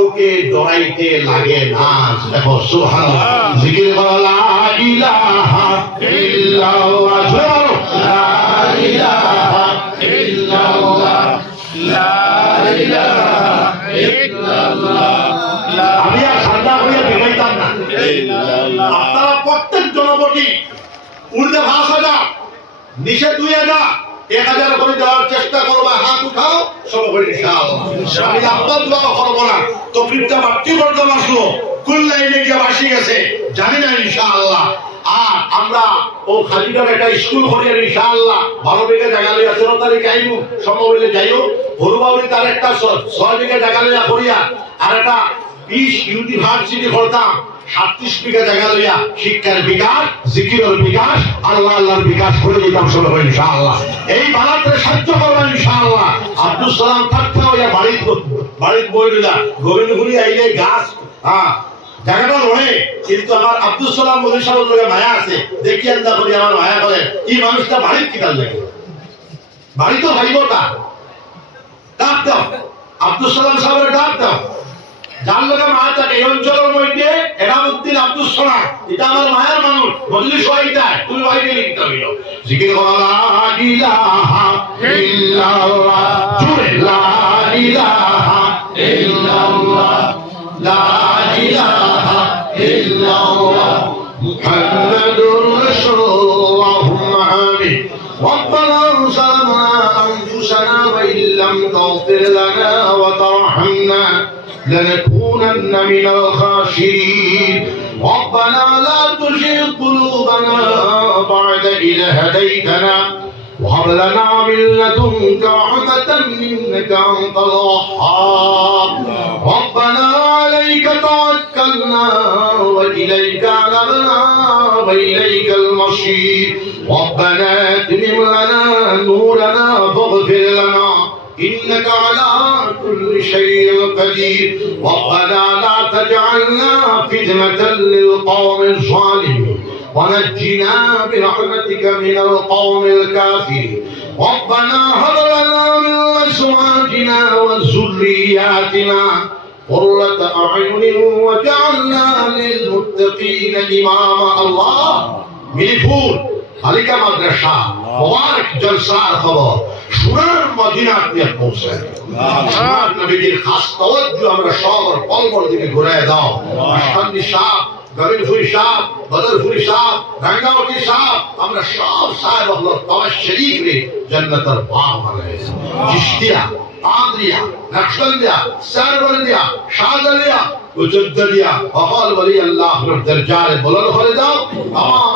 কাউকে ডরাইতে লাগে না। দেখো সুবহানাল্লাহ। জিকির করো লা ইলাহা ইল্লাল্লাহ। জোরে বলো, লা ইলাহা ইল্লাল্লাহ। আমি আর ঠান্ডা হইয়া বেরোইতাম না। আপনারা প্রত্যেক উর্দে ভাষা যা নিচে দুই হাজার এক হাজার করে দেওয়ার চেষ্টা করবা হাত উঠাও সব করে আমি আপনার দোয়া করব না তকলিফটা বাড়তি করতে আসলো কুল লাইনে গিয়ে বাসি গেছে জানি না ইনশাআল্লাহ। আর আমরা ও খালিদার একটা স্কুল করিয়া ইনশাআল্লাহ ভালো বিঘা জায়গা লইয়া তেরো তারিখ আইবু সময় হইলে যাইও। হরুবাউরি তার একটা ছয় বিঘা জায়গা লইয়া করিয়া আর একটা ইউনিভার্সিটি করতাম সাতত্রিশ বিঘা জায়গা লইয়া শিক্ষার বিকাশ, জিকিরের বিকাশ, আল্লাহ আল্লাহর বিকাশ করে দিতাম শুরু হয় ইনশাআল্লাহ। এই বালাতে সাহায্য করবেন ইনশাআল্লাহ। আব্দুল সালাম থাকতে হইয়া বাড়ি বাড়ির বই দিলা গোবিন্দপুরি আইলে গাছ হ্যাঁ জায়গাটা নয় কিন্তু আমার আব্দুল সালাম মোদী সাহেবের লগে মায়া আছে। দেখি আন্দা করি আমার মায়া করে এই মানুষটা বাড়ির কিতাল লাগে? বাড়ি তো ভাইব তা ডাক দাও। আব্দুল সালাম সাহেবের ডাক দাও। যার লোকে মায়া থাকে এই অঞ্চলের মধ্যে এরামুদ্দিন আব্দুল সালাম এটা আমার মায়ের মানুষ বদলি সহায়তা তুমি ভাই গেলে কিতা হইল জিকির করো লা ইলাহা ইল্লাল্লাহ জুড়ে লা ইলাহা ইল্লাল্লাহ লা ইলাহা ইল্লাল্লাহ মুহাম্মাদুর রাসূলুল্লাহ আমিন ربنا ظلمنا أنفسنا وإن لم تغفر لنا وترحمنا لنكونن من الخاسرين. ربنا لا تزغ قلوبنا بعد إذ هديتنا. وهب لنا من لدنك رحمة إنك أنت الوهاب. ربنا عليك توكلنا وإليك أنبنا وإليك المصير. ربنا اتمم لنا نورنا فاغفر لنا إنك على كل شيء قدير ربنا لا تجعلنا فتنة للقوم الظالمين ونجنا برحمتك من القوم الكافرين ربنا هب لنا من أزواجنا وذرياتنا قرة أعين وجعلنا للمتقين إماما. الله ملفون বালিকা মাদ্রাসা মোবারক জলসার খবর সুরার মদিনা আপনি পৌঁছায় আমার নবীজির খাস তওয়াজ্জু আমরা সবার কলবর দিকে ঘুরায় দাও আশকান্দি সাহ গবিনপুরি সাহ বদরপুরি সাহ রাঙ্গাওটি সাহ আমরা সব সাহেব হলো তোমার শরীফ রে জান্নাতের বাগ বানায় চিশতিয়া কাদরিয়া নকশবন্দিয়া সারবন্দিয়া শাহজালিয়া وجدليا وقال ولي الله رب درجال بلند করে দাও تمام